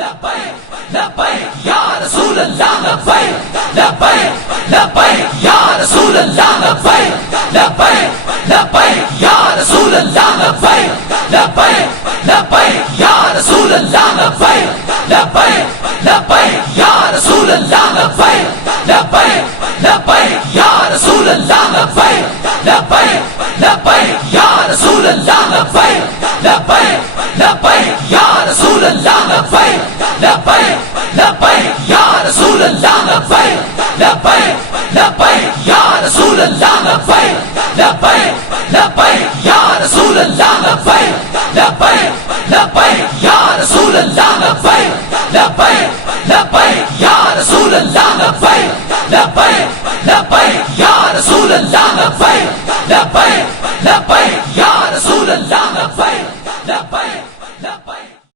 लब्बैक लब्बैक या रसूल अल्लाह लब्बैक लब्बैक लब्बैक या रसूल अल्लाह लब्बैक लब्बैक लब्बैक या रसूल अल्लाह लब्बैक लब्बैक लब्बैक या रसूल अल्लाह लब्बैक लब्बैक लब्बैक या रसूल अल्लाह लब्बैक लब्बैक लब्बैक या रसूल अल्लाह लब्बैक लब्बैक लब्बैक या रसूल अल्लाह लब्बैक लब्बैक लब्बैक या रसूल